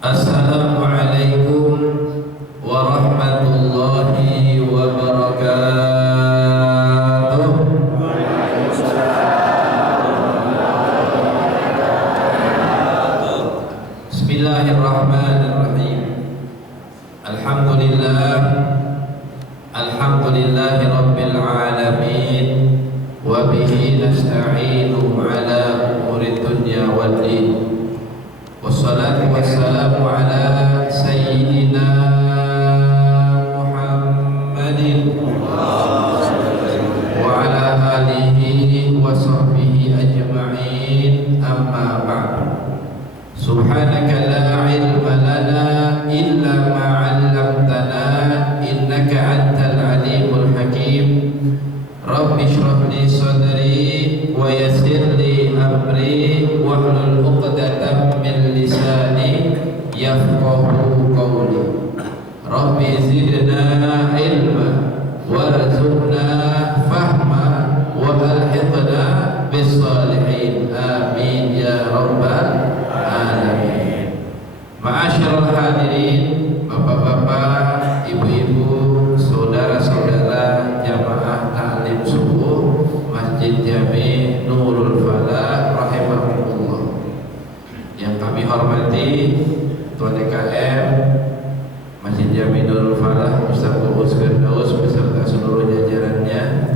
Assalamualaikum warahmatullahi wabarakatuh. Bismillahirrahmanirrahim. Alhamdulillahi rabbil alamin, wa bihi nasta'inu ala umuri dunya waddin. Wassalatu wassalamu ala sayyidina Muhammadin wa ala alihi wa sahbihi ajma'in, amma ba'du. Subhanaka la ilma lana illa ma 'allamtana innaka antal alimul hakim. Rabbi shrah li sadri wa yassir li amri wahlul 'uqdatam min lisani yafqahu qawli. Rabbi zidna ilma warzuqna fahma wa alhiqna bis salihin. Amin ya rabbal alamin. Ma'asyiral hadirin, bapak-bapak, ibu-ibu, saudara-saudara jamaah ta'lim subuh Masjid Jami Nurul Falah rahimahumullah. Yang kami hormati Ketua DKM Masjid Jami Nurul Falah Ustaz Uus Firdaus beserta seluruh jajarannya.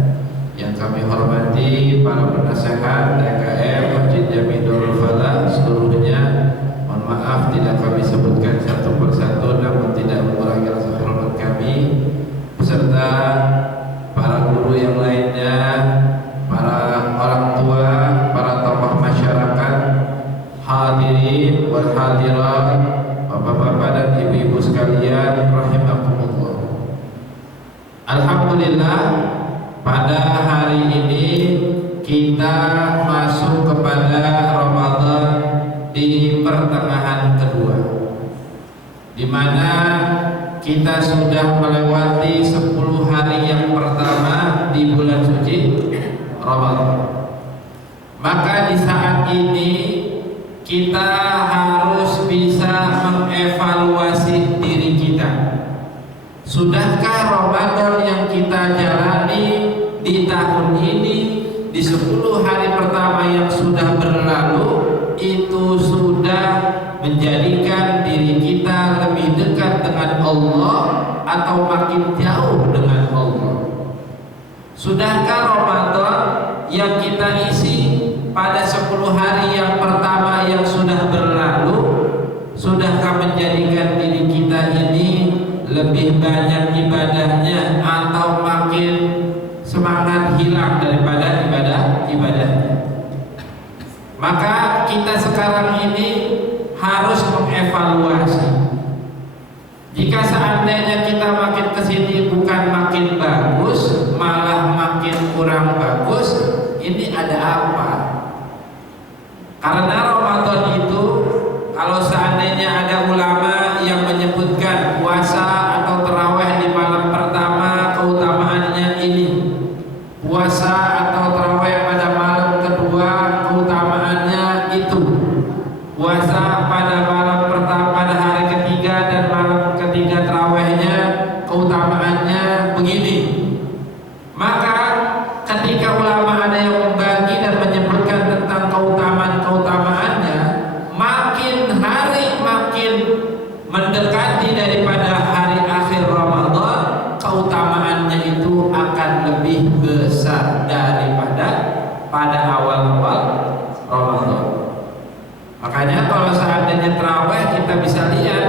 Yang kami hormati para penasehat DKM Masjid Jami Nurul Falah seluruhnya. Mohon maaf tidak kami sebutkan satu persatu, namun tidak mengurangi rasa hormat kami, beserta para guru yang lainnya, para orang tua, para tokoh masyarakat, hadirin wal hadirat, bapak-bapak dan ibu-ibu sekalian rahimakumullah. Alhamdulillah, pada hari ini kita masuk kepada Ramadan di pertengahan kedua, di mana kita sudah melewati 10 hari yang pertama di bulan suci Ramadan. Maka di saat ini kita harus bisa mengevaluasi diri kita. Sudahkah Ramadan yang kita jalani di tahun ini, di 10 hari pertama yang sudah berlalu, itu sudah menjadikan diri kita lebih dekat dengan Allah atau makin jauh dengan Allah? Sudahkah Ramadan yang kita isi pada 10 hari yang pertama yang sudah berlalu, sudahkah menjadikan diri kita ini lebih banyak ibadahnya atau makin semangat hilang daripada ibadahnya? Maka kita sekarang ini harus mengevaluasi. Jika seandainya kita makin kesini bukan makin bagus, malah makin kurang bagus, ini ada apa? Karena Ramadan itu, kalau seandainya ada ulama yang menyebutkan puasa atau tarawih di malam pertama keutamaannya ini, puasa atau tarawih pada malam kedua keutamaannya itu, puasa pada malam pertama pada hari ketiga dan malam ketiga tarawihnya keutamaannya begini. Maka ketika ulama ada yang membagi dan menyebutkan tentang keutamaannya, makin hari makin mendekati daripada hari akhir Ramadan, keutamaannya itu akan lebih besar daripada pada awal-awal Ramadan. Makanya kalau seandainya tarawih kita bisa lihat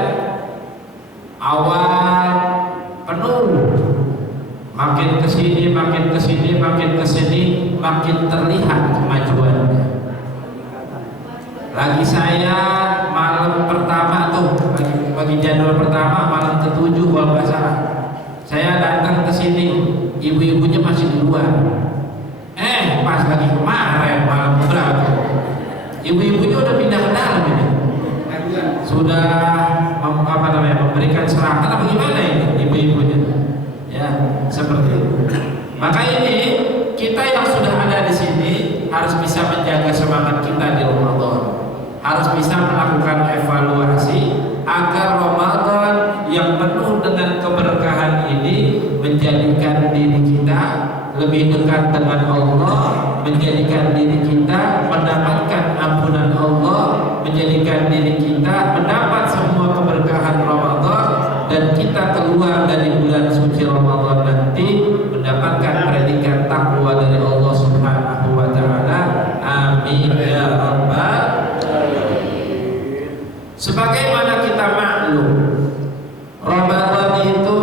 awal penuh, makin kesini makin terlihat kemajuannya. Lagi saya malam pertama tuh, bagi jadwal pertama malam ke-7 kalau nggak salah, saya datang ke sini, ibu-ibunya masih di luar. Pas lagi kemarin malam berapa, ibu-ibunya udah pindah ke dalam ini, sudah memberikan serangan apa gimana ini ibu-ibunya, ya seperti itu. Maka ini kita yang sudah ada di sini harus bisa menjaga semangat kita di Ramadan, harus bisa melakukan evaluasi agar Ramadan yang penuh dengan keberkahan ini menjadikan diri kita lebih dekat dengan Allah, menjadikan diri kita mendapatkan ampunan Allah, menjadikan diri kita mendapat semua keberkahan Ramadan, dan kita keluar dari bulan suci Ramadan nanti mendapatkan predikat takwa dari Allah Subhanahu wa taala. Amin ya rabbal alamin. Sebagaimana kita maklum, Ramadan itu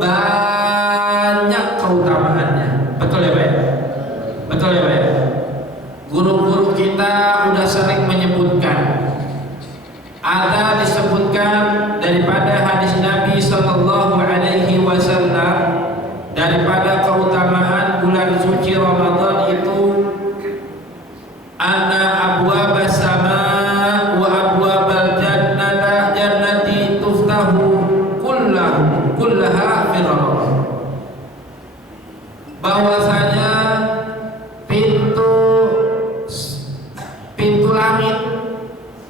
banyak keutamaannya. Betul ya, Pak? Betul ya, Pak? Guru-guru kita udah sering menyebutkan. Ada disebutkan daripada hadis Nabi sallallahu alaihi wasallam, daripada keutamaan bulan suci Ramadan itu, anna abwabas sama wa abwabal jannati tuftahu kullaha fi Ramadan. Bahwasanya pintu langit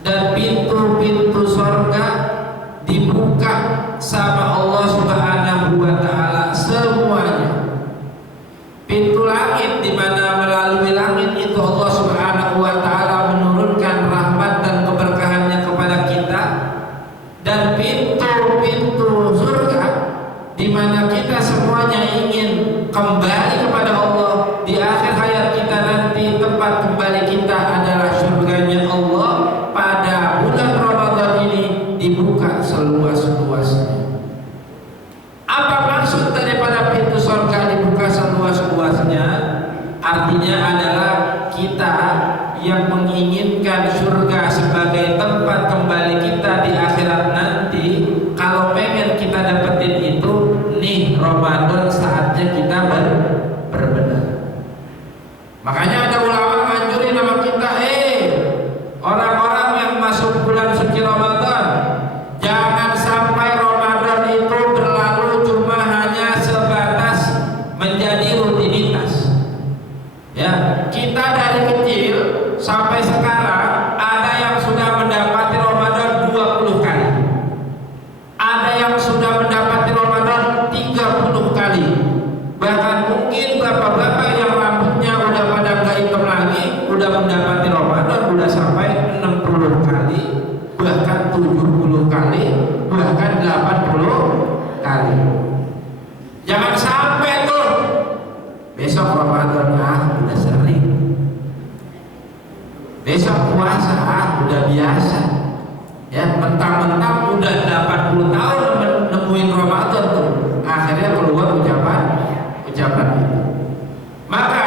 dan pintu-pintu surga dibuka sama Allah Subhanahu wa taala semuanya. Pintu langit di mana melalui langit itu Allah Subhanahu wa taala menurunkan rahmat dan keberkahannya kepada kita, dan pintu-pintu surga di mana kita semuanya ingin kembali kepada Allah di akhir hayat kita nanti. Tempat kembali kita adalah surganya Allah. Pada bulan Ramadan ini dibuka seluas-luasnya. Apa maksud daripada pintu surga dibuka seluas-luasnya? Artinya adalah kita yang menginginkan surga sebagai tempat kembali kita di akhirat nanti, kalau pengen kita dapetin itu, nih Ramadan saatnya kita berbenah. Makanya ada ulama nganjurin sama kita, orang-orang yang masuk bulan suci Ramadan, jangan sampai Ramadan itu berlalu cuma hanya sebatas menjadi rutinitas. Ya, kita dari kecil sampai sekarang ada yang sudah mendapati Ramadan 20 kali. Ada yang sudah mendapati Ramadan 30 kali. Bahkan mungkin bapak-bapak yang rambutnya udah pada nggak hitam lagi, udah mendapati Ramadan udah sampai 60 kali, bahkan 70 kali, bahkan 80 kali. Jangan sampai tuh besok Ramadan udah sering, besok puasa udah biasa, ya mentang-mentang udah 80 tahun nemuin Ramadan tuh, akhirnya keluar ucapan itu. Maka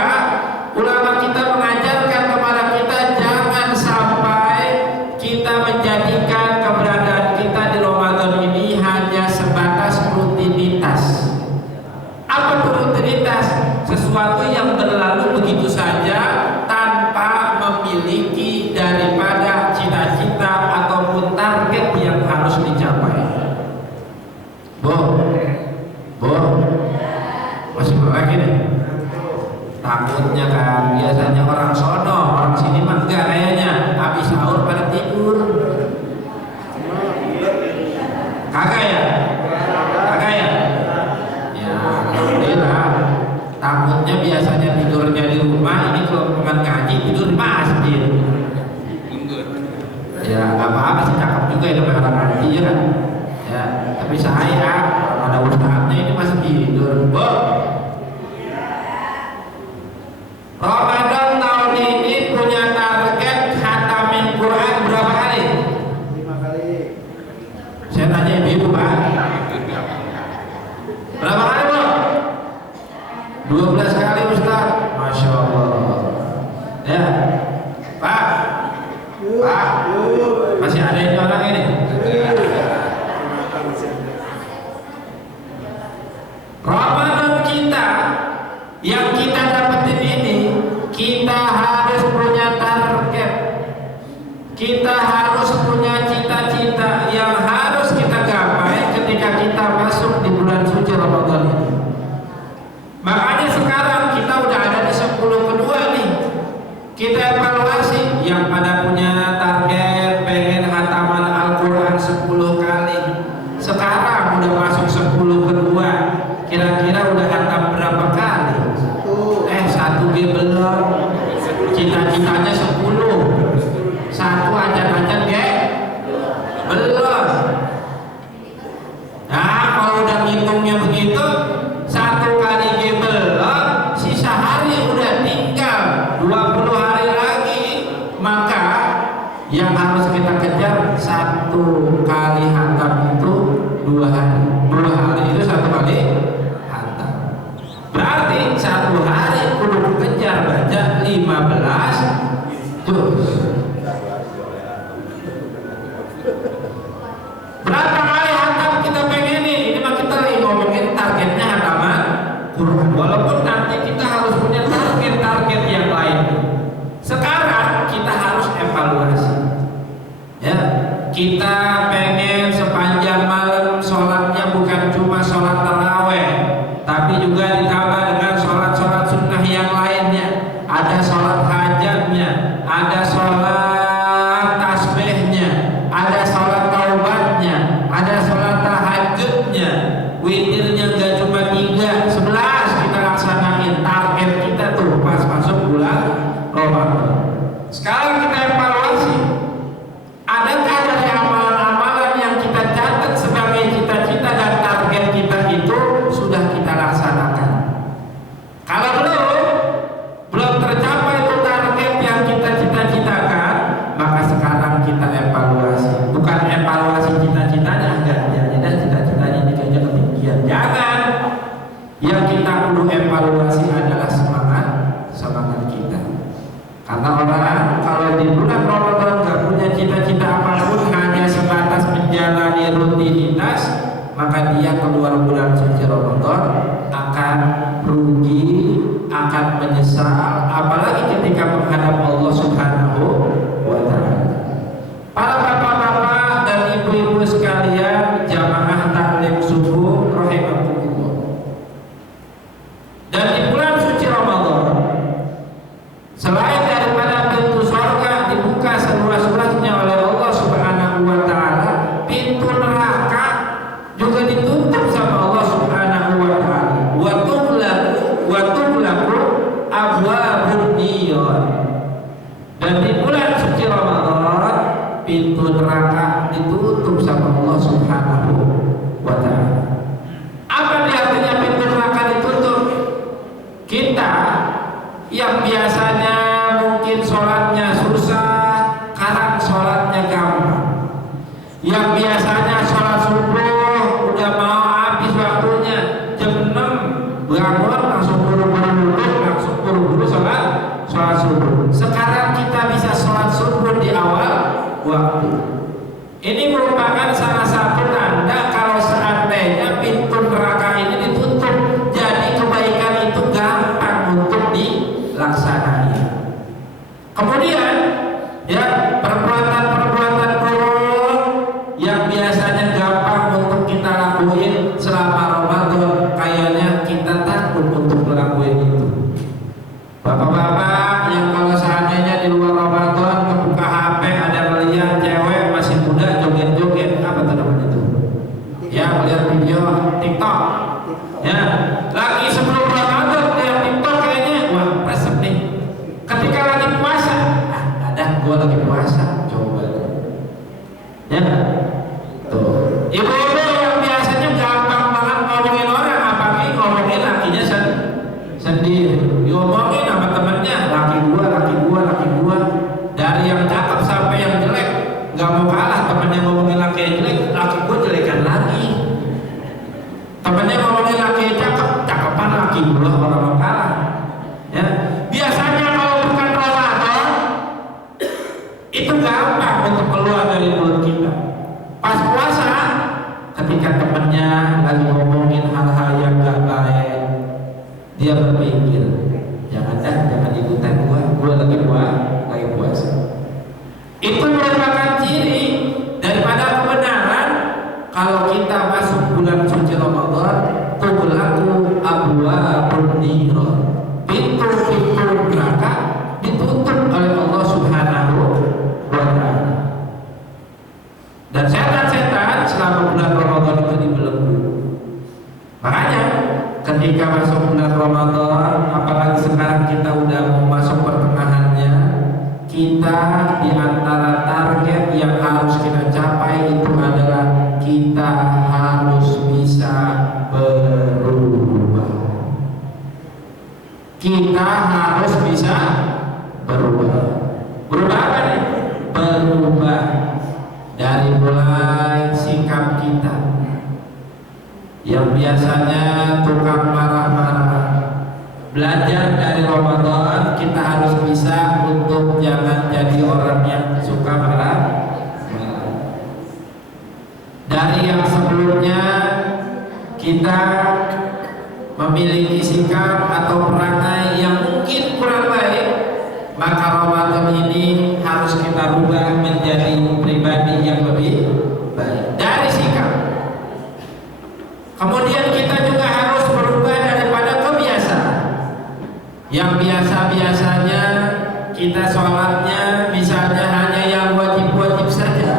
ulama kita mengajarkan kepada kita, jangan sampai kita menjadikan keberadaan kita di Ramadan ini hanya sebatas rutinitas. Apa itu rutinitas? Sesuatu yang berlalu begitu saja tanpa memiliki daripada cita-cita ataupun target yang harus dicapai. Masih lagi nih. Takutnya kan biasanya orang sono, orang sini mah enggak kayaknya. Habis sahur pada tidur. Kagak ya? Kagak ya? Ya, alhamdulillah. Takutnya biasanya tidurnya di rumah, ini kalau bukan ngaji tidur di masjid. Ya, nggak apa-apa sih, cakep juga itu orang ngaji ya kan. Ya, tapi saya ada ustadznya ini masih tidur. Ramadan tahun ini punya target khatamin Quran berapa kali? 5 kali. Saya tanya ibu Pak. Berapa kali Bu? 12 kali Ustaz. Masya Allah. Ya Pak, Pak, masih ada yang orang ini? Ramadan kita yang kita dapetin ini, kita harus punya target, kita harus punya cita-cita yang harus kita gapai kita kejar 1 kali hantam itu 2 hari. 2 hari itu 1 kali hantam. Berarti 1 hari kudu kejar baca 15 juz. Berapa kali hantam kita pengenin? Ini mah kita lagi ngomongin targetnya hataman Quran. Walaupun nanti kita harus punya target-target yang lain. Sekarang kita harus evaluasi. Ya, kita pengen sepanjang malam sholatnya bukan cuma sholat taraweh, tapi juga ditambah dengan sholat-sholat sunnah yang lainnya. Ada sholat hajatnya, ada sholat tasbihnya, ada sholat taubatnya, ada sholat tahajudnya. Witirnya gak cuma 3, 11 kita laksanain. Target kita tuh pas masuk bulan Ramadan. Sekarang kita evaluasi. Adakah dari amalan-amalan yang kita catat sebagai cita-cita dan target kita itu sudah kita laksanakan? Kalau belum tercapai itu target yang kita cita-citakan, maka sekarang kita evaluasi. Bukan evaluasi cita-citanya, dan cita-citanya dikejar ketinggian. Jangan. Yang kita perlu evaluasi adalah semangat kita. Karena orang kalau di bulan Ramadan gak punya cita-cita apapun, hanya sebatas menjalani rutinitas, maka dia keluar bulan suci Ramadan akan rugi, akan menyesal, apalagi ketika menghadap Allah Subhanahu wa Ta'ala. Para bapak-bapak dan ibu-ibu sekalian, jamaah taklim subuh rahimakumullah. Dan di bulan suci Ramadan, selain daripada pintu surga dibuka seluas-luasnya oleh Allah Subhanahu wa Ta'ala, pintu neraka juga ditutup sama Allah Subhanahu wa Ta'ala. Wa tughlaqu abwabun nar. Dan di bulan suci Ramadan, pintu neraka ditutup sama Allah Subhanahu wa Ta'ala. Apa artinya pintu neraka ditutup? Kita yang biasanya mungkin sholatnya susah, sekarang sholatnya gampang. Yang biasanya sholat subuh udah mau habis waktunya, jam 6 bangun langsung buru-buru duduk, langsung buru-buru sholat subuh. Sekarang kita bisa sholat subuh di awal waktu. Ini merupakan salah satu tanda kalau seandainya pintu neraka ini ditutup, jadi kebaikan itu gampang untuk dilaksanakan. Kemudian ya, perbuatan-perbuatan buruk yang biasanya gampang untuk kita lakuin selama Ramadan, kayaknya kita takut untuk melakukan itu. Bapak-bapak yang kalau seandainya di luar Ramadan kebuka HP ada melihat cewek masih muda joget-joget, apa tuh namanya itu? Ya, melihat video TikTok. Ya, lagi sebelum Ramadan lihat TikTok kayaknya wah presep nih. Ketika lagi puasa, gua lagi puasa, coba. Ya, tuh. Ibu-ibu yang biasanya gampang banget ngomongin orang, apalagi ngomongin lakinya sendiri. Diomongin sama temennya, laki gua. Dari yang cakep sampai yang jelek, nggak mau kalah. Temennya ngomongin laki yang jelek, laki gua jelekan lagi. Temennya ngomongin laki yang cakep, cakepan laki gua, orang mau kalah. Ya, biasanya kalau bukan Ramadan itu gampang untuk keluar dari mulut kita. Pas puasa, ketika temennya lagi ngomongin hal-hal yang gak baik, dia berpikir, jangan ikutan gua lagi puasa. Itu merupakan ciri daripada kebenaran kalau kita masuk bulan suci Ramadan, tughlaqu abwabun nar. Pintu-pintu neraka ditutup oleh Allah Subhanahu wa Ta'ala. Dan setan-setan selama bulan Ramadan itu dibelenggu. Makanya ketika masuk bulan Ramadan, apalagi sekarang kita udah mau masuk pertengahannya, kita di antara target yang harus kita capai itu adalah kita harus bisa berubah. Kita harus bisa berubah. Berubah apa nih? Berubah dari mulai sikap kita yang biasanya tukang marah-marah. Belajar dari Ramadan, kita harus bisa untuk jangan jadi orang yang suka marah. Dari yang sebelumnya kita memiliki sikap atau perangai yang mungkin kurang baik, maka Ramadan ini harus kita rubah menjadi pribadi yang lebih baik dari sikap. Kemudian kita juga harus berubah daripada kebiasaan yang biasa-biasanya kita sholatnya misalnya hanya yang wajib-wajib saja,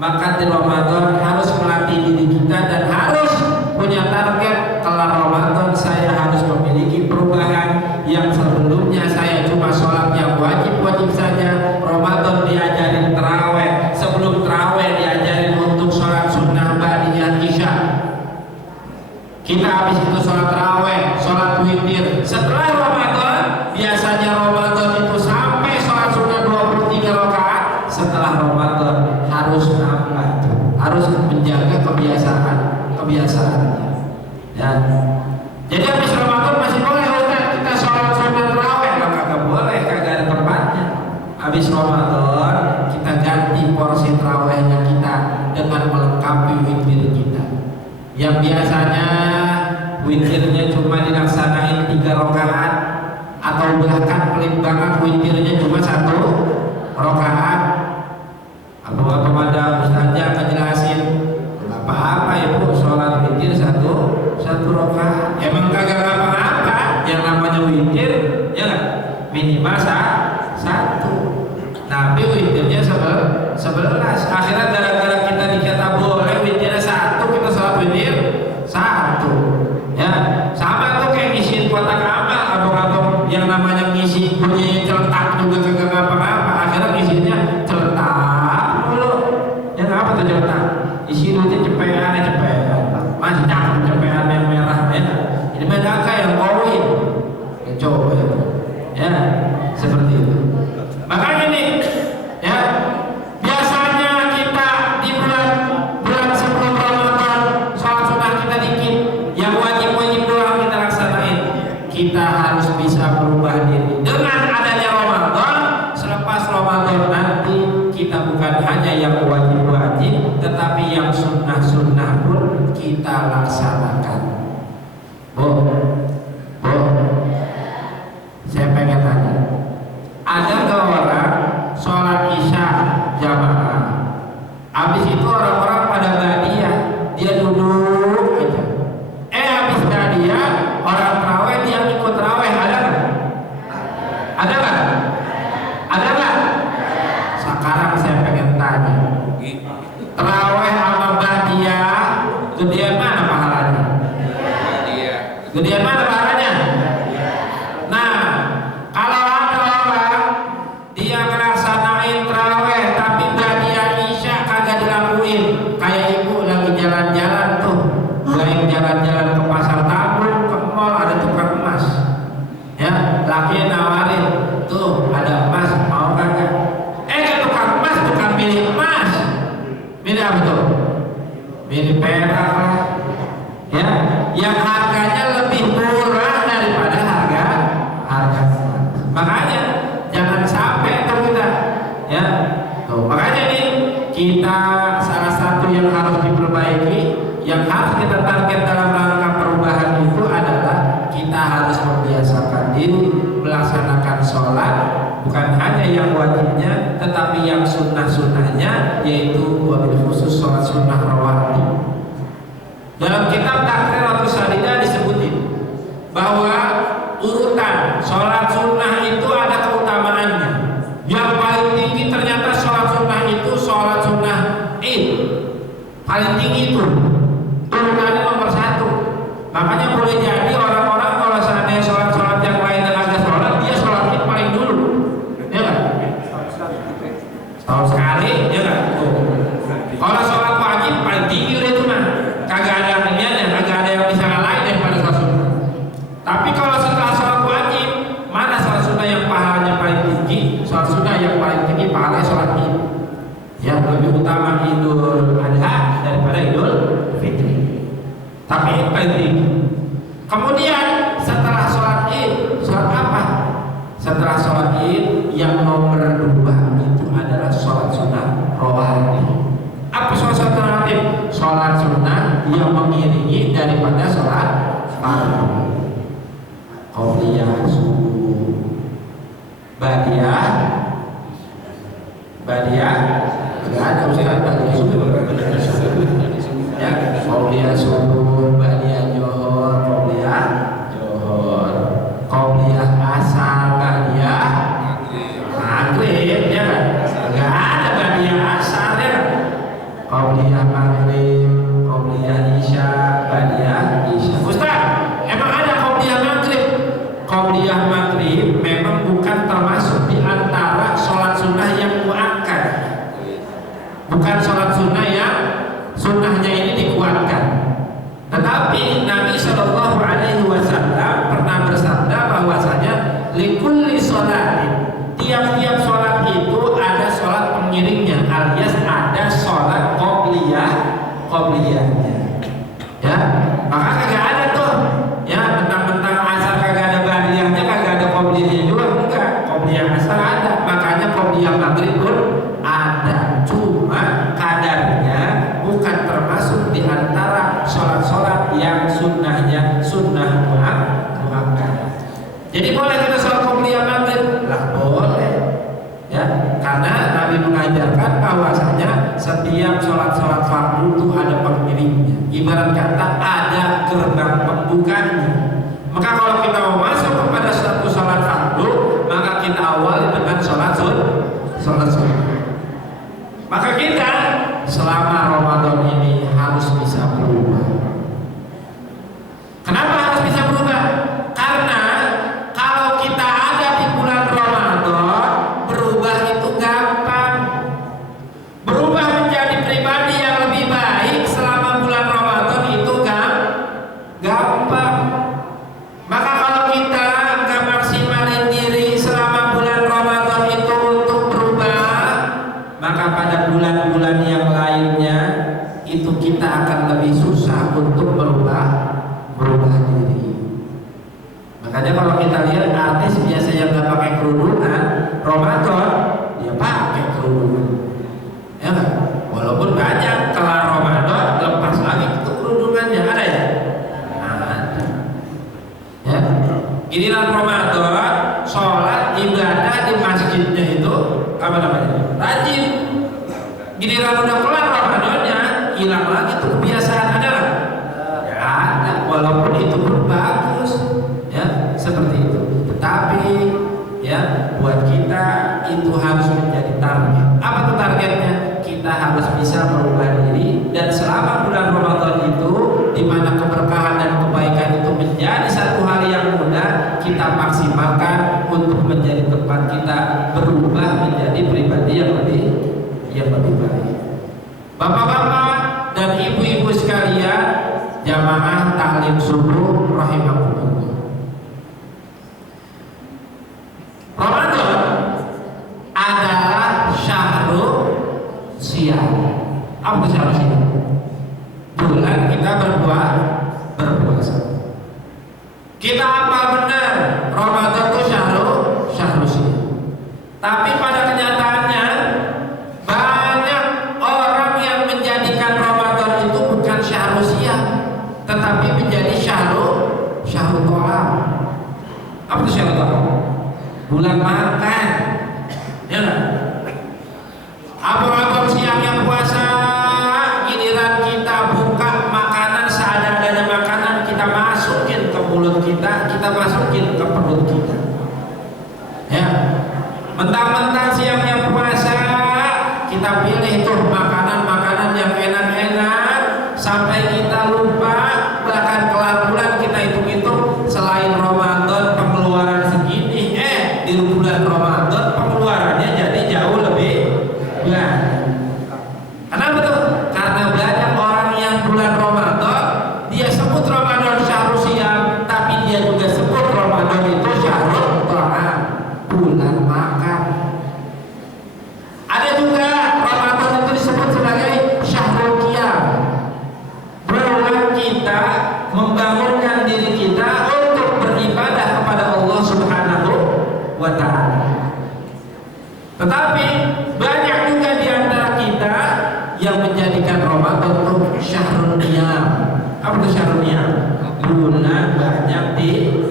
maka di Ramadan harus melatih diri kita dan harus punya target. Kelar Ramadan saya harus memiliki perubahan. Yang sebelumnya saya cuma sholat yang wajib-wajib saja, Ramadan diajarin terawih, sebelum terawih diajarin untuk sholat sunnah ba'diyah isya. Kita habis itu sholat terawih, sholat witir. Setelah Ramadan, biasanya Ramadan itu sampai sholat sunnah 23 rakaat. Setelah Ramadan harus nambah, harus menjaga kebiasaannya. Ya. Jadi habis Ramadan masih boleh Ustaz kita sholat sunnah terawih, kagak boleh, kagak ada tempatnya. Habis Ramadan kita ganti porsi terawihnya kita dengan melengkapi witir kita. Yang biasanya witirnya cuma dilaksanain 3 rakaat atau bahkan pelit banget witirnya cuma 1 rakaat. Apa ada ustaznya akan jelasin apa-apa ibu sholat witir 1 rakaat. Emang kagak apa-apa yang namanya witir, ya kan? Minimal 1. Tapi witirnya 11. Akhirnya gara-gara kita dikata boleh witirnya 1, kita sholat witir 1. Ya, sama tuh kayak ngisiin kotak amal, abang-abang yang namanya ngisi punya celetak juga kagak apa-apa. Akhirnya ngisinya celetak dulu. Ya apa tuh celetak? Isi duitnya cepetan. Masih cakep cepetan yang merah ya. Ini mereka yang koin. Ya coba ya. Seperti itu. Makanya nih, ya biasanya kita di bulan sebelum Ramadan sholat sunnah kita dikit, yang wajib-wajib doang kita laksanain. Kita harus bisa berubah diri dengan adanya Ramadan. Selepas Ramadan nanti kita bukan hanya yang wajib-wajib, tetapi yang sunnah-sunnah pun kita laksanakan. Saya pengen tanya, ada nggak orang sholat isya jamaah, habis itu orang-orang pada ba'diyah, dia duduk aja. Habis ba'diyah orang terawih dia ikut terawih, ada nggak? Ada nggak? Ada nggak? Sekarang saya pengen tanya, terawih sama ba'diyah gedean mana pahalanya? Gedean mana pahalanya? Nah, kalau ada orang dia ngelaksanain terawih tapi ba'diyah isya kagak dilakuin, kayak ibu lagi jalan-jalan tuh, baik jalan-jalan ke pasar tabung, ke mall ada tukang emas, ya laki nawarin tuh ada emas mau kagak? Tukang emas bukan milik emas, milik apa tuh? Milik perak lah, ya yang harganya lebih murah daripada harga. Makanya jangan sampai tuh kita, ya tuh, makanya nih kita salah satu yang harus diperbaiki, yang harus kita target dalam rangka perubahan itu adalah kita harus membiasakan diri melaksanakan sholat bukan hanya yang wajibnya tetapi yang sunnah-sunnahnya, yaitu wabil khusus sholat sunnah rawatib. Dalam kitab Taqriratus Salidah disebutin bahwa urutan sholat sunnah itu ada keutamaannya. Yang paling tinggi ternyata sholat sunnah itu sholat sunnah Id, paling tinggi itu turunannya nomor 1. Makanya boleh jadi orang-orang kalau seandainya sholat yang lain dan agak sholat, dia sholat Id paling dulu, ya kan? Setahun sekali, ya kan? Kalau sholat wajib paling tinggi udah itu mah, kagak ada yang kagak ada yang bisa ngalahin daripada sholat sunnah. Tapi kalau setelah sholat wajib, mana sholat sunnah yang pahalanya paling tinggi? Sholat sunnah yang paling tinggi pahalanya sholat Id, ya lebih lebih utama Idul Adha daripada Idul Fitri. Tapi penting. Kemudian setelah sholat Id, sholat apa? Setelah sholat Id yang nomor 2 itu adalah sholat sunnah rawatib. Apa sholat sunnah rawatib? Sholat sunnah yang mengiringi daripada sholat fardu. Qabliyah, subuh, badiah, enggak ada ustaz badiah subuh. Ya, qabliyah subuh, badiah johor, qabliyah johor, qabliyah asar, badiah maghrib, ya kan? Enggak ada badiah asar ya. Qabliyah maghrib, qabliyah isya, badiah isya. Ustaz, emang ada qabliyah maghrib? Qabliyah maghrib memang bukan termasuk di antara sholat sunnah yang muakkad. Bukan sholat sunnah yang sunnahnya ini dikuatkan. Tetapi Nabi Shallallahu Alaihi Wasallam pernah bersabda bahwasanya likulli sholatin, tiap-tiap sholat itu ada sholat pengiringnya, alias ada sholat qobliyahnya. Ya, maka kagak ada tuh. Ya, mentang-mentang asal kagak ada badiahnya, kagak ada qobliyahnya juga, enggak. Qobliyah asal ada, makanya qobliyah maghrib pun ada. Cuma kadarnya bukan termasuk di antara sholat-sholat yang sunnahnya sunnah muakkad. Jadi boleh kita sholat qobliyah maghrib? Lah boleh. Ya, karena Nabi mengajarkan bahwasanya setiap sholat-sholat fardu itu ada pengiringnya. Ibarat kata ada gerbang pembukanya. Maka kalau kita mau masuk kepada satu sholat fardu, maka kita awali dengan sholat sunnah. Maka kita selama Ramadan ini harus bisa berubah. Kenapa harus bisa berubah? Karena kalau kita ada di bulan Ramadan, berubah itu gampang. Berubah menjadi pribadi yang lebih baik selama bulan Ramadan itu gampang. Maka kalau kita nggak maksimalin diri selama bulan Ramadan itu untuk berubah, maka pada bulan-bulan yang lainnya itu kita akan lebih susah untuk berubah diri. Makanya kalau kita lihat artis biasa yang nggak pakai kerudungan, Ramadan dia pakai kerudungan, ya kan? Walaupun banyak kelar Ramadan lepas lagi itu kerudungannya, ada ya? Ada. Ya. Giliran Ramadan sholat ibadah di masjidnya itu apa namanya? Rajin. Giliran udah kelar Ramadannya hilang lagi tuh kebiasaan, ada nggak? Ya ada, walaupun itu pun bagus, ya seperti itu. Tetapi ya buat kita itu harus menjadi target. Apa tuh targetnya? Kita harus bisa merubah diri, dan selama bulan Ramadan itu di mana keberkahan dan kebaikan itu menjadi satu hal yang mudah, kita maksimalkan untuk menjadi tempat kita berubah menjadi pribadi yang lebih baik. Bapak-bapak dan ibu-ibu sekalian, jamaah taklim subuh rahimakumullah. Ramadan adalah syahrul siyam. Apa itu syahrul siyam? Bulan kita berpuasa. Kita apa benar Ramadan itu syahrul siyam. Tapi pada kenyataannya banyak orang yang menjadikan Ramadan itu bukan syahrul siyam, tetapi menjadi syahrul to'am. Apa itu syahrul to'am? Bulan makan, ya kan? Abang-abang siang yang puasa, giliran kita buka makanan, seadanya makanan kita masukin ke mulut kita masukin ke perut kita. Ya, mentang-mentang siang yang puasa, kita pilih tuh makanan-makanan yang enak-enak sampai kita lupa, bahkan kelar bulan kita hitung-hitung selain Ramadan pengeluaran segini, di bulan yang menjadikan Ramadan itu syahrul niyam. Apa itu syahrul niyam? Bulan banyak tidur.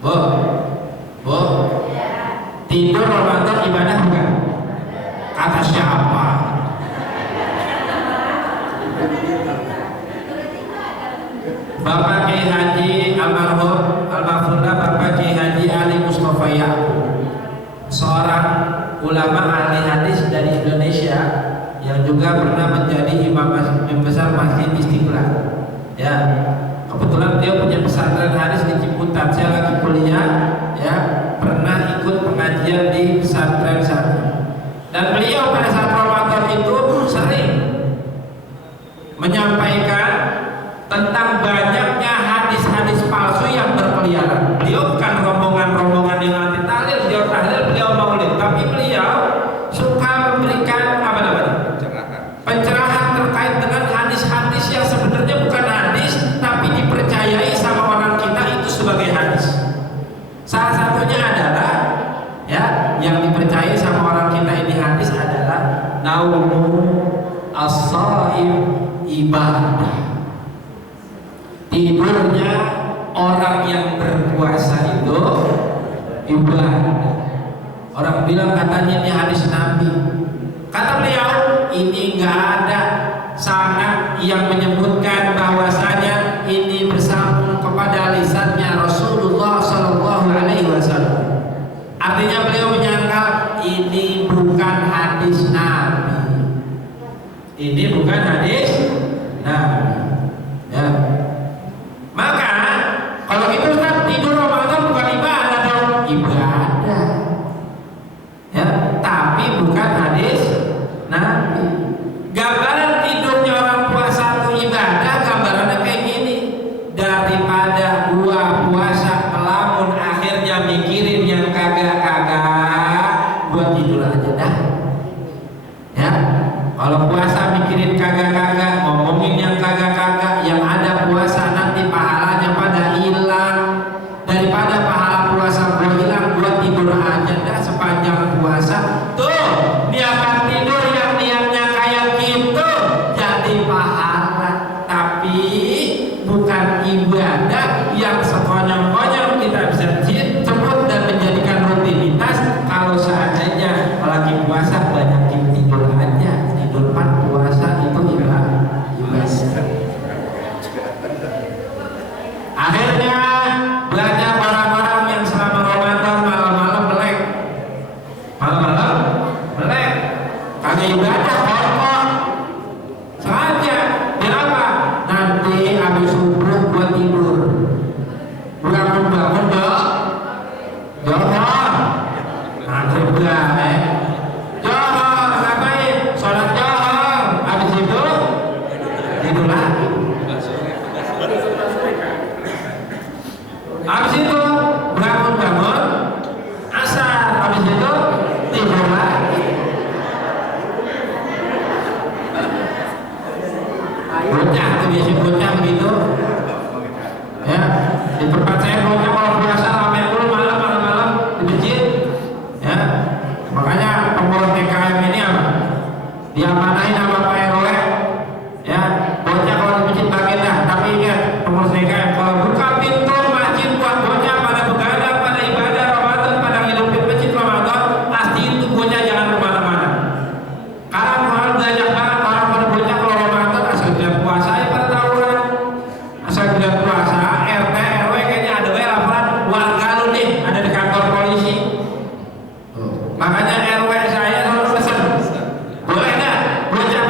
Bu, tidur Ramadan ibadah bukan? Kata siapa? Bapak Kiai Haji almarhum Bapak Kiai Haji Ali Mustafa Ya'qub, seorang ulama ahli hadis dari Indonesia yang juga pernah menjadi imam besar Masjid Istiqlal. Ya, kebetulan dia punya pesantren hadis di Ciputat. Saya lagi kuliah, ya, pernah ikut pengajian di pesantren sana. Dan beliau pada saat Ramadan itu sering menyampaikan tentang banyaknya hadis-hadis palsu yang berkeliaran. Beliau bukan rombongan-rombongan yang anti tahlil, beliau maulid, tapi beliau suka memberikan apa namanya? Pencerahan terkait dengan hadis-hadis yang sebenarnya bukan hadis, tapi dipercayai sama orang kita itu sebagai hadis. Salah satunya adalah, ya, yang dipercayai sama orang kita ini hadis adalah naumu as-shaim ibadah. Tidurnya orang yang berpuasa itu ibadah. Orang bilang katanya ini hadis Nabi. Kata beliau, ini nggak ada sanad yang menyebutkan bahwasanya ini bersambung kepada lisannya Rasulullah Shallallahu Alaihi Wasallam. Artinya beliau menyangka ini bukan hadis Nabi. Ini bukan hadis Nabi. Ya. Maka kalau gitu kan tidur Ramadan bukan ibadah dong, ibadah. Ya, tapi bukan hadis Nabi. Gambaran tidurnya orang puasa itu ibadah, gambarannya kayak gini. Daripada gua puasa melamun akhirnya mikirin yang kagak-kagak, gua tidur aja dah. Ya, kalau puasa mikirin kagak-kagak, ngomongin yang kagak-kagak, yang ada puasa nanti pahalanya pada hilang. Daripada pahala puasa gua hilang, gua tidur aja dah sepanjang puasa. Tuh, niatan tidur yang niatnya kayak gitu jadi pahala, tapi bukan ibadah yang sekonyong-konyong kita bisa sebut dan menjadikan rutinitas. Kalau seandainya lagi puasa banyakin tidur aja, tidur pas puasa itu ibadah. Akhirnya banyak orang-orang yang selama Ramadan malam-malam melek, kagak ibadah, korkor sengaja. Kenapa? Nanti habis subuh gua tidur, bangun johor, nanti johor, ngapain? Sholat johor, habis itu tidur lagi. Habis itu bangun asar, habis itu tidur lagi. Bocah tuh biasa bocah begitu. Ya, di tempat saya bocah kalau puasa sampai malam di masjid. Ya, makanya pengurus TKM ini apa? Diamanahin sama Pak RW. Ya, bocah kalau di masjid bagian dah. Tapi ingat, pengurus TKM kalau buka pintu masjid buat bocah pada begadang, pada ibadah Ramadan, pada ngidupin masjid Ramadan, pasti itu bocah jangan kemana-mana. Karena mahal banyak banget orang pada bocah kalau Ramadan asal tidak puasa ya pada tawuran, asal tidak puasa RT RW kayaknya ada laporan warga lu nih ada di kantor polisi. Makanya RW saya selalu pesan, boleh nggak bocah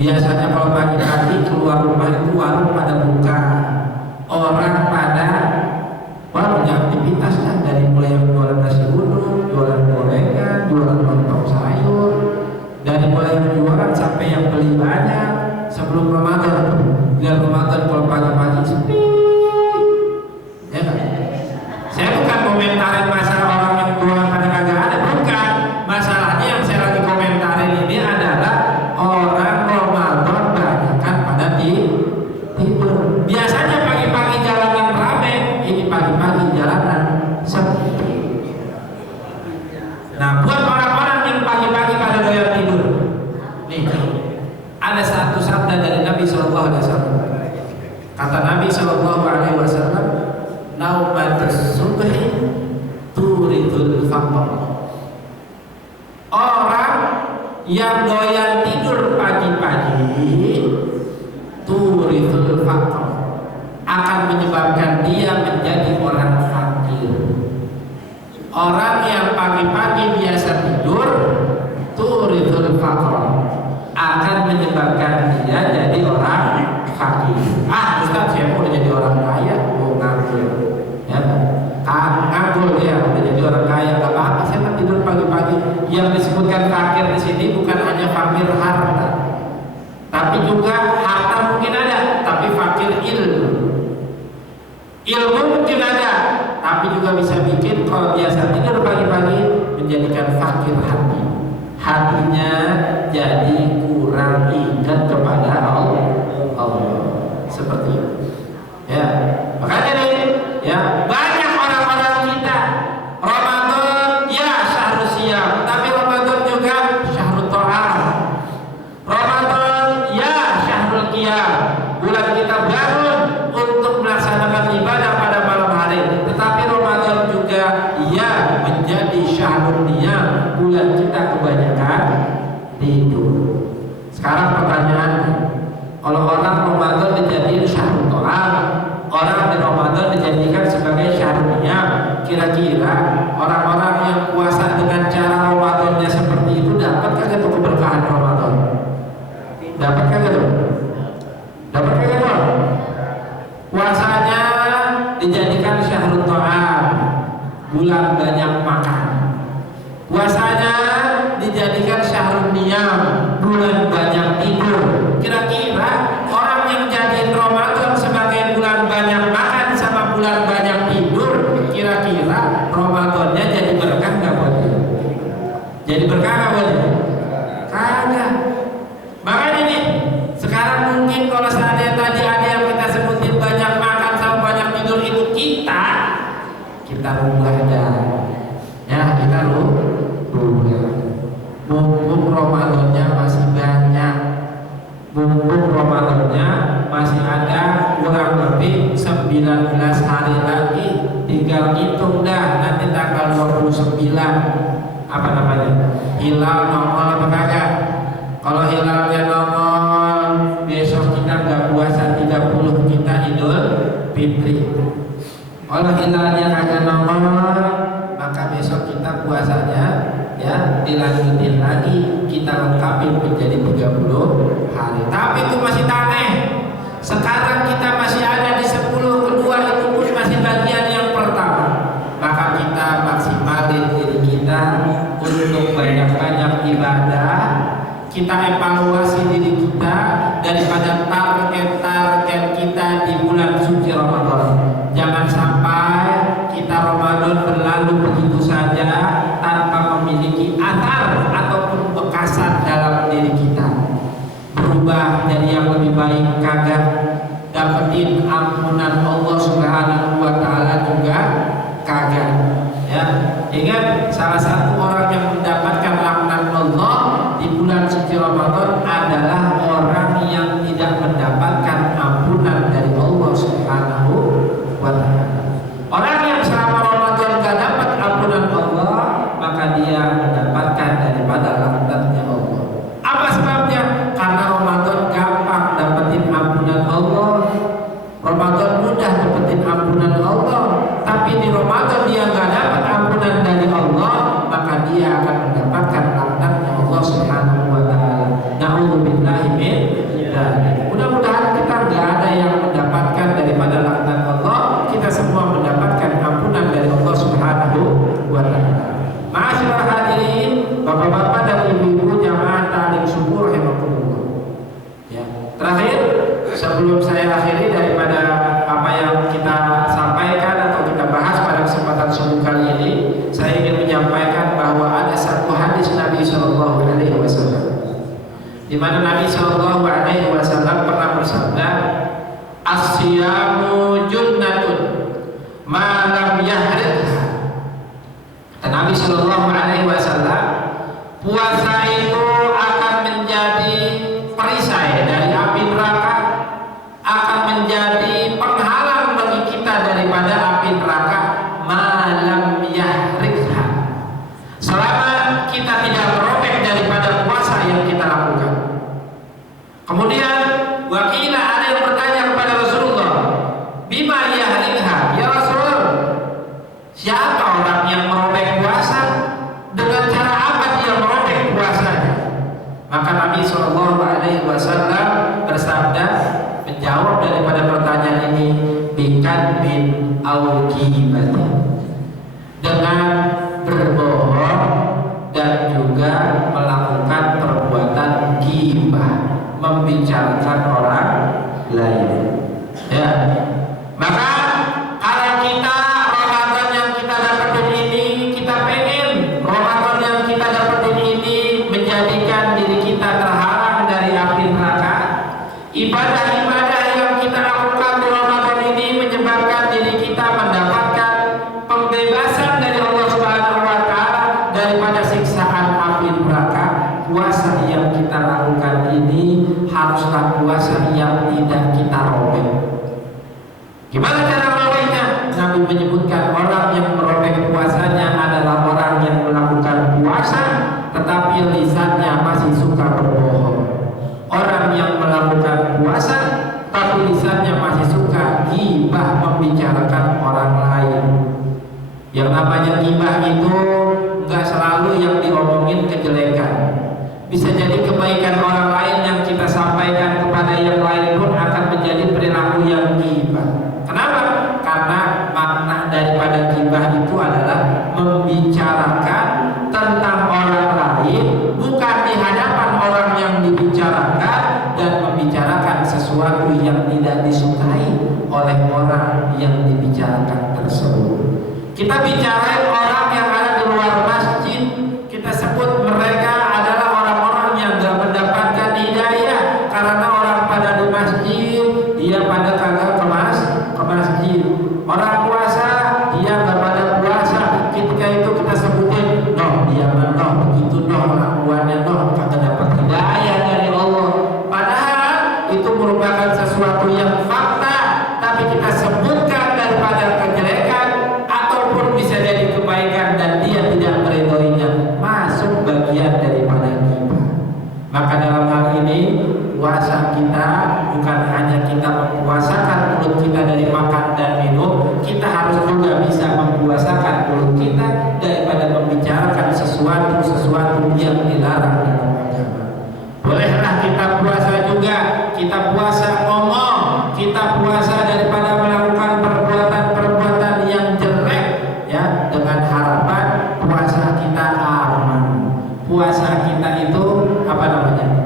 Biasanya kalau pagi-pagi keluar rumah itu warung pada buka, orang pada punya aktivitas kan, dari mulai yang jualan nasi uduk, jualan gorengan, jualan lontong sayur, dari mulai yang jualan sampai yang beli banyak sebelum Ramadan. Biar Ramadan kalau pagi-pagi sepi, ya kan? Saya bukan komentarin masalah orang yang jualan pada kagak ada, bukan. Masalahnya yang saya lagi komentarin ini adalah orang Ramadan banyak kan pada tidur. Biasanya pagi-pagi jalanan rame, ini pagi-pagi jalanan sepi. Nah, buat orang-orang yang pagi-pagi pada doyan tidur, nih ada satu sabda dari Nabi Shallallahu Alaihi Wasallam. Kata Nabi Shallallahu Alaihi Wasallam, naumatus subhi turidul faqr. Orang yang doyan tidur pagi-pagi turidul faqr akan menyebabkan dia menjadi orang fakir. Orang yang pagi-pagi biasa tidur turidul faqr akan menyebabkan dia jadi orang fakir. Ustaz, saya mau jadi orang kaya, mau nganggur, ya nganggur dia udah jadi orang kaya, gak apa-apa, saya kan tidur pagi-pagi. Yang disebutkan fakir di sini bukan hanya fakir harta, tapi juga harta mungkin ada, tapi fakir ilmu. Ilmu mungkin ada, tapi juga bisa bikin kalau biasa tidur pagi-pagi menjadikan fakir hati. Hatinya jadi kurang ingat kepada Allah. Seperti itu. Ya, makanya nih, ya banyak orang-orang kita Ramadan ya syahrul siyam, tapi Ramadan juga syahrul ta'am. Ramadan ya syahrul qiyam. Bulan kita bangun untuk melaksanakan ibadah pada malam hari, tetapi Ramadan juga ya menjadi syahrul niyam. Bulan kita kebanyakan tidur. Sekarang pertanyaannya, kalau orang Ramadan dijadikan syahrul ta'am, orang di Ramadan dijadikan sebagai syahrul niyam, kira-kira orang-orang yang puasa dengan cara Ramadannya seperti itu dapat kagak tuh keberkahan Ramadan? Dapat kagak tuh? Dapat kagak tuh? Puasanya dijadikan syahrul ta'am, bulan banyak makan. Puasanya dijadikan syahrul niyam, bulan banyak tidur. Kira-kira orang yang jadiin Ramadan sebagai bulan banyak makan sama bulan banyak tidur, kira-kira Ramadannya jadi berkah nggak buat dia? Jadi berkah nggak buat dia? Kagak. Makanya nih, sekarang mungkin kalau seandainya tadi ada yang kita sebutin banyak makan sama banyak tidur, itu kita rubah aja. Ya, kita rubah. Mumpung Ramadannya masih banyak, mumpung Ramadannya masih ada kurang lebih 19 hari lagi, tinggal hitung dah nanti tanggal 29 apa namanya, hilal nongol apa kagak. Kalau hilalnya nongol, besok kita nggak puasa 30, kita Idul Fitri. Kalau hilalnya kagak nongol, maka besok kita puasanya ya dilanjutin lagi, kita lengkapi menjadi 30 hari. Tapi itu masih taneh. Sekarang kita masih ada di 10 kedua, itu pun masih bagian yang pertama. Maka kita maksimalin diri kita untuk banyak-banyak ibadah. Kita evaluasi diri kita daripada target-target kita di bulan suci Ramadan. Jangan sampai kita Ramadan berlalu begitu saja tanpa memiliki athar ataupun bekasan dalam diri kita. Berubah jadi yang lebih baik kagak, dapetin ampunan Allah Subhanahu wa taala juga kagak. Ya, ingat salah satu orang yang mendapatkan laknat Allah di bulan suci Ramadan adalah orang yang tidak mendapatkan ampunan dari Allah Subhanahu wa taala. Orang yang selama Ramadan gak dapat ampunan Allah, maka dia mendapatkan daripada laknatnya Allah. Apa sebabnya? Karena Ramadan gampang dapetin ampunan Allah, Ramadan mudah dapetin ampunan Allah. Tapi di Ramadan dia gak dapat ampunan dari Allah, maka dia akan mendapatkan laknatnya Allah Subhanahu wa taala. alaihi wasallam, di mana Nabi Shallallahu alaihi wasallam pernah bersabda, "As-siyamu junnatun ma lam yahridha." Dan Nabi Shallallahu alaihi wasallam, puasa itu akan menjadi perisai dari api neraka, akan menjadi penghalang bagi kita daripada api neraka malam yahrikha, selama kita tidak merobek daripada puasa yang kita lakukan. Kemudian wakila, ada yang bertanya kepada Rasulullah, bima yahrikha ya Rasul, siapa orang yang merobek puasa, dengan cara apa dia merobek puasanya? Maka Nabi Shallallahu alaihi wasallam bersabda, menjawab daripada pertanyaan ini, bikan bin al-ghibati, dengan berbohong dan juga melakukan perbuatan ghibah, membicarakan orang lain. Ya, maka kalau kita Ramadan yang kita dapetin ini, kita pengen Ramadan yang kita dapetin ini menjadikan diri kita terhalang dari api neraka. Ibadah-ibadah yang kita lakukan di Ramadan ini menyebabkan diri kita mendapatkan pembebasan dari Allah Subhanahu wa taala daripada siksaan api neraka. Puasa yang kita lakukan ini haruslah puasa yang tidak kita robek. Gimana cara merobeknya? Nabi menyebutkan orang yang merobek puasanya adalah orang yang melakukan puasa tetapi lisannya masih suka berbohong. Orang yang melakukan puasa tapi lisannya masih suka ghibah, membicarakan orang lain. Yang namanya ghibah itu enggak selalu yang diomongin kejelekan. Bisa jadi kebaikan orang lain yang kita sampaikan kepada yang lain pun akan menjadi perilaku yang ghibah. Kenapa? Karena makna daripada ghibah itu adalah membicarakan tentang orang lain, bukan di hadapan orang yang dibicarakan, dan membicarakan sesuatu yang tidak disukai oleh orang yang dibicarakan tersebut. Kita bicarain orang yang ada di luar masjid, kita sebut mereka adalah orang-orang yang gak mendapatkan hidayah karena orang pada di masjid, dia pada kagak ke masjid. Orang puasa, dia gak pada puasa. Ketika itu kita sebutin, noh dia noh begitu, noh lakuannya noh kagak dapat hidayah dari Allah. Padahal itu merupakan sesuatu yang fakta, tapi kita sebutkan daripada kejelekan ataupun bisa jadi kebaikan dan dia tidak meridhoinya, masuk bagian daripada ghibah. Maka dalam hal ini puasa kita bukan hanya kita mempuasakan mulut kita dari makan dan minum, kita harus juga bisa mempuasakan mulut kita daripada membicarakan sesuatu yang dilarang dalam agama. Bolehlah kita puasa juga, kita puasa ngomong, kita puasa daripada melakukan perbuatan-perbuatan yang jelek, ya, dengan harapan puasa kita aman, puasa kita itu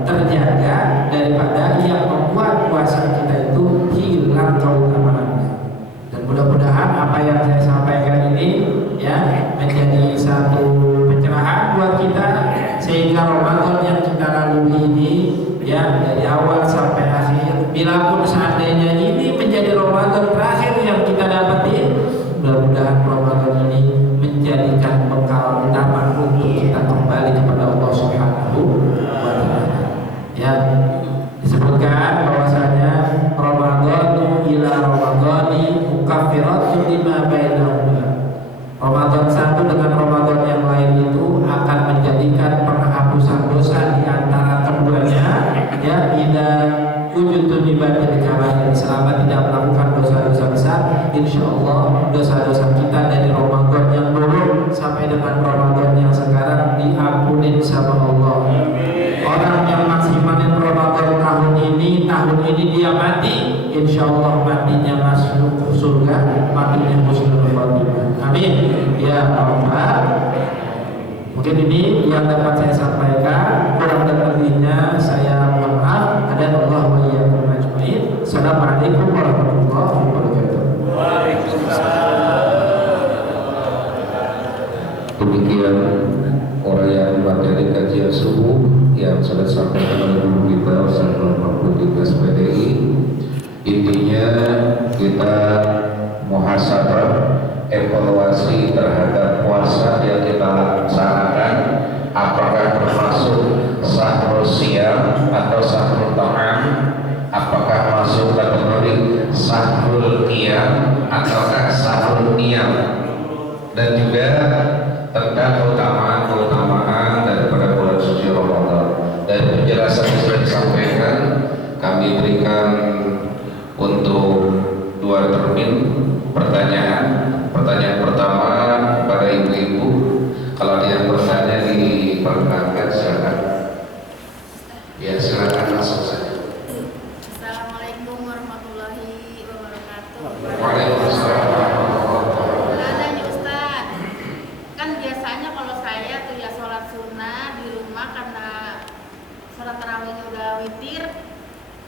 terjaga daripada yang membuat puasa kita itu hilang keutamaannya. Dan mudah-mudahan apa yang saya sampaikan ini ya menjadi satu pencerahan buat kita, sehingga Ramadan yang kita lalui ini ya dari awal sampai akhir, bila pun seandainya ini menjadi Ramadan terakhir yang kita dapetin, mudah-mudahan Ramadan ini menjadikan bekal utama untuk kita kembali kepada Allah Subhanahu wa taala. Ya, disebutkan bahwasanya Ramadhanu ila Ramadhani mukaffiratun lima bainahuma. Ramadan satu dengan Ramadan yang lain itu akan menjadikan penghapusan dosa di antara keduanya, ya, ila wujudun ibadah kabair, selama tidak melakukan dosa-dosa besar. Insyaallah dosa-dosa kita dari Ramadan yang dulu sampai dengan Ramadan yang sekarang diampunin sama Allah. Orang yang maksimalin Ramadan tahun ini dia mati, insyaallah matinya masuk surga, matinya husnul khotimah. Amin ya Allah. Mungkin ini yang dapat saya sampaikan, kurang dan lebihnya saya mohon maaf. Ada Allah wa iyyakum ajmain. Assalamualaikum warahmatullahi wabarakatuh. Demikian orang yang materi kajian subuh yang sudah disampaikan oleh guru kita Ustaz Mahfud PDI. Intinya kita muhasabah, evaluasi terhadap puasa yang kita laksanakan, apakah termasuk sahrul siyam atau sahrul ta'am, apakah masuk kategori sahrul qiyam ataukah sahrul qiyam, dan juga tentang keutamaan daripada bulan suci Ramadan. Dari penjelasan yang sudah disampaikan, kami berikan untuk 2 termin pertanyaan. Pertanyaan pertama kepada ibu-ibu, kalau ada yang bertanya diperkenankan, silakan. Ya, silakan langsung saja. Assalamualaikum warahmatullahi wabarakatuh. Waalaikumsalam. Ada Ustaz, kan biasanya kalau saya tuh ya sholat sunnah di rumah karena sholat tarawihnya udah witir.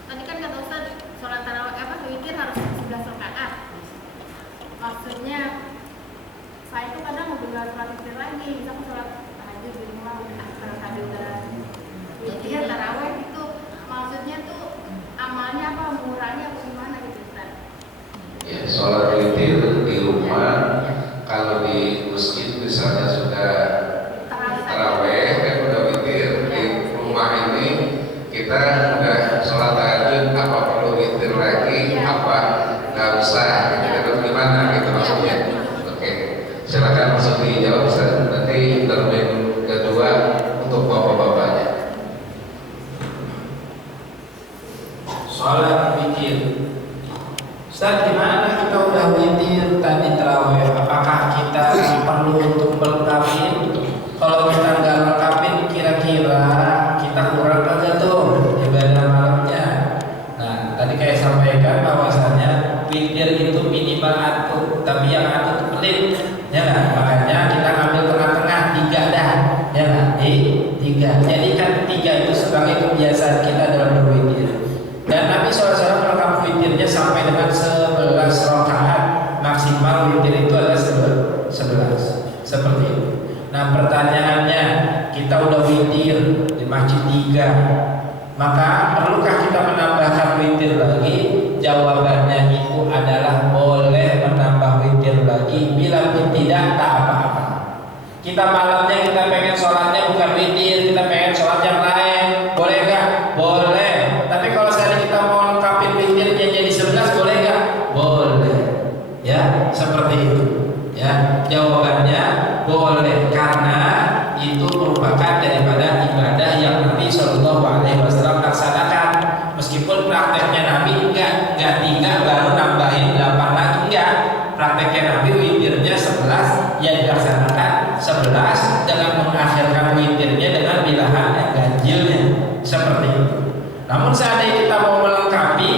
Tadi kan kata Ustaz sholat tarawih witir harus 11 rakaat. Maksudnya saya tuh kadang udah sholat witir lagi, misalnya sholat tahajud di rumah karena tadi udah witir tarawih itu, maksudnya tuh amalnya apa, mengurangi apa gimana gitu Ustaz? Ya, sholat witir di rumah, kalau di masjid misalnya sudah taraweh dan udah witir, di rumah ini kita udah sholat tahajud, apa perlu witir lagi, apa nggak usah, gitu gimana gitu maksudnya? Oke, silakan langsung dijawab Ustaz. Nanti termin kedua untuk bapak-bapaknya. Sholat witir. Ustaz, gimana kita udah witir tadi tarawih? Apakah kita perlu untuk melengkapi? Kalau kita nggak lengkapin, kira-kira kita kurang aja tuh ibadah malamnya. Nah, tadi kayak sampaikan bahwasannya witir itu minimal atut, tapi yang atut pelit, ya nggak? Makanya kita ambil tengah-tengah 3 dah, ya nggak? 3. Jadikan 3 itu sebagai kebiasaan kita dalam berwitir. Dan Nabi SAW melakukan witirnya sampai dengan 11 rakaat, maksimal witir itu adalah 11, seperti itu. Nah, pertanyaannya, kita udah witir di masjid 3, maka perlukah kita menambahkan witir lagi? Jawabannya itu adalah boleh menambah witir lagi, bila pun tidak tak apa-apa. Kita malamnya kita pengen sholatnya bukan witir, kita pengen sholat yang lain, boleh gak? Boleh. Tapi kalau sekali kita mau lengkapin witirnya jadi 11, boleh gak? Boleh. Ya, seperti itu. Ya, jawabannya boleh, karena itu merupakan daripada ibadah yang Nabi Shallallahu Alaihi Wasallam laksanakan. Meskipun prakteknya Nabi enggak 3 baru nambahin 8 lagi, enggak. Prakteknya Nabi witirnya 11, ya dilaksanakan 11 dengan mengakhirkan witirnya dengan bilangan yang ganjilnya, seperti itu. Namun seandainya kita mau melengkapi,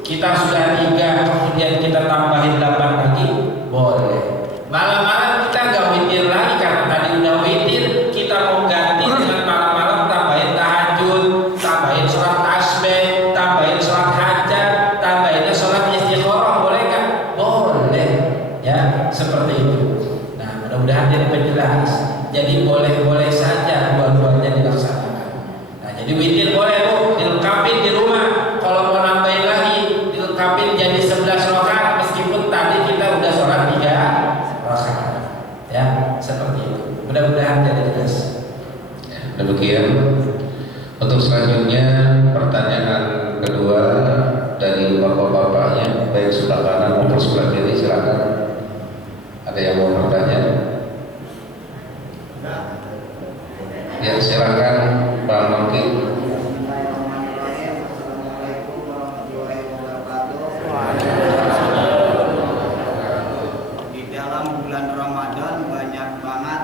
kita sudah 3 kemudian kita tambahin 8 lagi, boleh. Malam-malam kita nggak witir lagi karena tadi udah witir, kita mau ganti dengan malam-malam tambahin tahajud, tambahin sholat tasbih, tambahin sholat hajat, tambahinnya sholat istikharah, boleh nggak? Boleh, ya seperti itu. Nah, mudah-mudahan jadi penjelas. Jadi boleh-boleh saja dua-duanya dilaksanakan. Nah, jadi witir boleh tuh dilengkapin di rumah. Kalau mau nambahin lagi, dilengkapin jadi 11 rakaat meskipun tadi kita udah sholat 3 rakaat. Ya, seperti itu. Mudah-mudahan jadi jelas. Ya, demikian. Untuk selanjutnya pertanyaan kedua dari bapak-bapaknya, baik sebelah kanan maupun sebelah kiri, silakan. Ada yang mau bertanya? Ya, silakan Pak Mangki. Di dalam bulan Ramadan banyak banget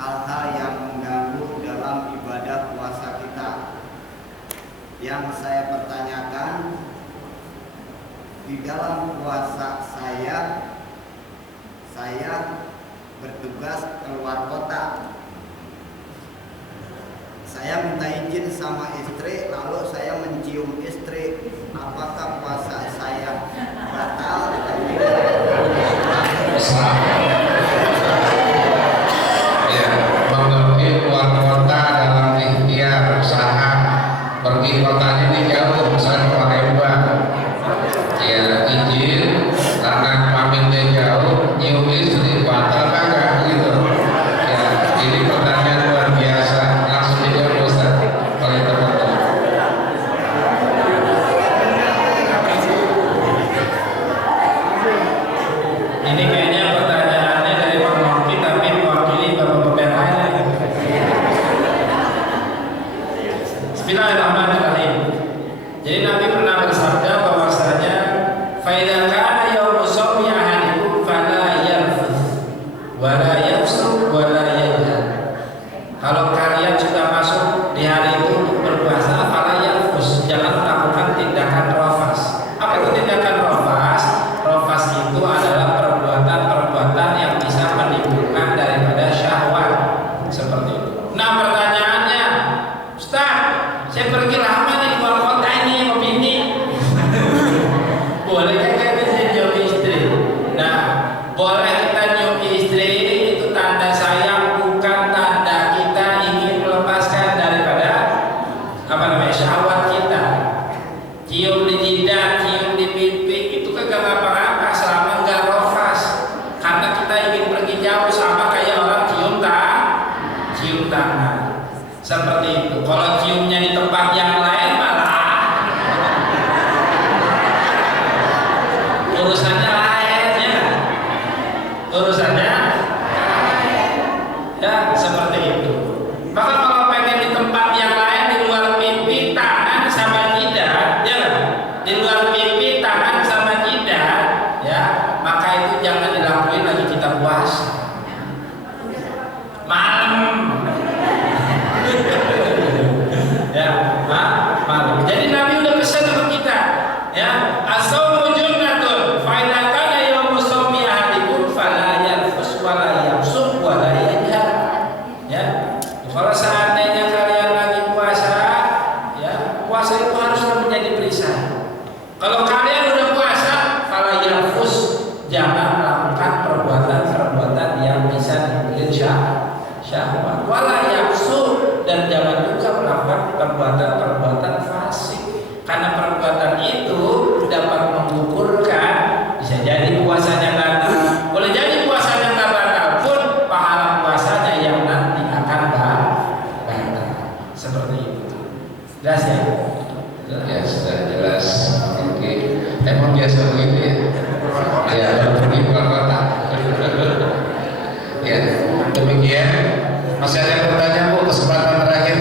hal-hal yang mengganggu dalam ibadah puasa kita. Yang saya pertanyakan, di dalam puasa saya bertugas keluar kota. Saya minta izin sama istri, lalu saya mencium istri. Apakah puasa saya batal? Ya, mengerti keluar kota dalam ikhtiar usaha pergi kotanya nih jauh, misalnya ke Palembang, ya izin karena pamitnya jauh, nyium istri batal kagak gitu. Ya, ini pertanyaan luar biasa, langsung dijawab Ustaz oleh teman-teman. Ini kayaknya pertanyaannya dari Pak Mongki tapi mewakili Bapak-Bapak yang lain. Bismillahirrahmanirrahim. Jadi Nabi pernah bersabda bahwasanya faidza kana yaumu shaumi ahadikum fala yarfuth wa la yafsuq wa la yajhal. Kalau kalian sudah masuk di hari itu untuk berpuasa, fala yarfuth, jangan melakukan tindakan rafas. Apa itu tindakan rafas? Rafas itu adalah perbuatan-perbuatan yang bisa menimbulkan daripada syahwat seperti itu. Nah, pertanyaannya, Ustaz, saya pergi lama nih keluar kota ini mau bini. Boleh kan kita nyium istri? Nah, boleh kita nyium istri itu tanda sayang, bukan tanda kita ingin melepaskan daripada apa namanya syahwat kita. Cium di jidat, cium di pipi itu kagak apa-apa selama enggak rofas. Karena kita ingin pergi jauh sama kayak orang cium tangan. Seperti itu. Kalau ciumnya di tempat yang lain malah urusannya lain ya. Urusannya ya seperti itu. Maka kalau pengen di tempat yang lain di luar pipi, tangan sama jidat, ya kan? Di luar pipi, tangan sama jidat, ya, maka itu jangan dilakuin lagi kita puasa. Malam. Ya, malam. Jadi Nabi udah pesan untuk kita, ya, as-shaumu junnatun, fa idza kana yaumu shaumi ahadikum fala yarfus wa la yafsuq wa la yajhal. Ya, kalau seandainya kalian lagi puasa, ya, puasa itu haruslah menjadi perisai. Kalau kalian udah puasa, fala yarfus, jangan melakukan perbuatan-perbuatan yang bisa dibikin syahwat. Wala yafsuq, dan jangan juga melakukan perbuatan-perbuatan fasik. Karena perbuatan itu dapat menggugurkan, bisa jadi puasanya batal. Boleh jadi puasanya nggak batal pun pahala puasanya yang nanti akan batal. Seperti itu. Jelas ya? Ya sudah jelas. Oke. Emang biasa begitu ya? Ya, pergi keluar kota. Ya, demikian. Masih ada yang bertanya Bu, kesempatan terakhir.